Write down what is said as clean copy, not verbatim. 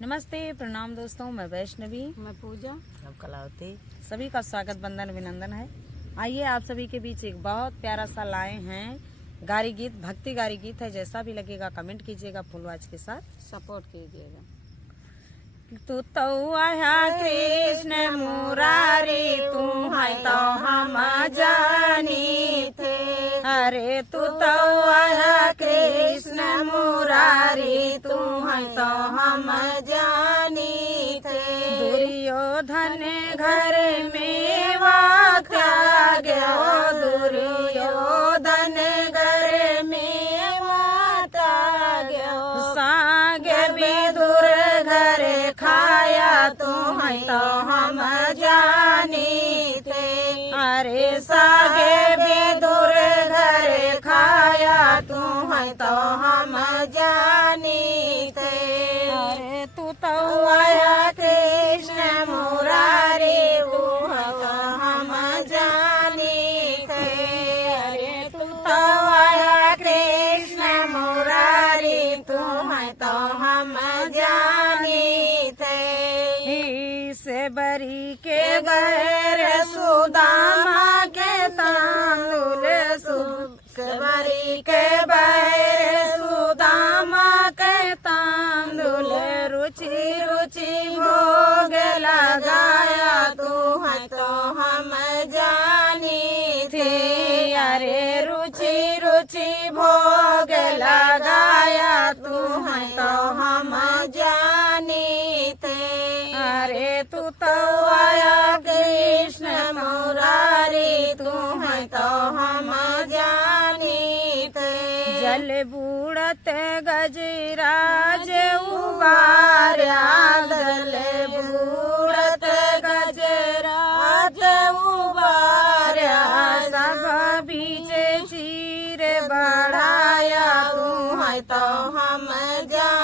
नमस्ते, प्रणाम दोस्तों। मैं वैष्णवी, मैं पूजा, हम कलावती। सभी का स्वागत वंदन अभिनंदन है। आइए आप सभी के बीच एक बहुत प्यारा सा लाए हैं गारी गीत, भक्ति गारी गीत है। जैसा भी लगेगा कमेंट कीजिएगा फुलवाच के साथ सपोर्ट कीजिएगा। तू तो आया कृष्ण मुरारी, तू है तो हम जानी थे। अरे तू तो आया कृष्ण मुरारी, तू है तो हम जानी थे। दुर्योधन घर में त्याग्यो, दुर्योधन घर में त्याग्यो। सागे विदुर घर खाया, तू है तो हम जानी थे। अरे सागे विदुर घर खाया, तू है तो हम जानी थे। अरे तू तो आया कृष्ण मुरारी, तू है तो हम जानी थे। अरे तू तो आया कृष्ण मुरारी, तू है तो हम जानी थे। से बरी के बैर सुदामा के तांदुल, बरी के बैर सुदामा के तांदुल। रुचि रुचि भोग लगाया, तू है तो हम जानी थे। अरे रुचि रुचि भोग लगाया, तू है तो हम जानी थे। अरे तू तो आया कृष्ण मुरारी, तू है तो हम जानी थे। जल बूढ़त गजराज उबार्या, जल बूढ़त गजराज उबार्या। सब बीच चीर बढ़ाया, तू है तो हम जानी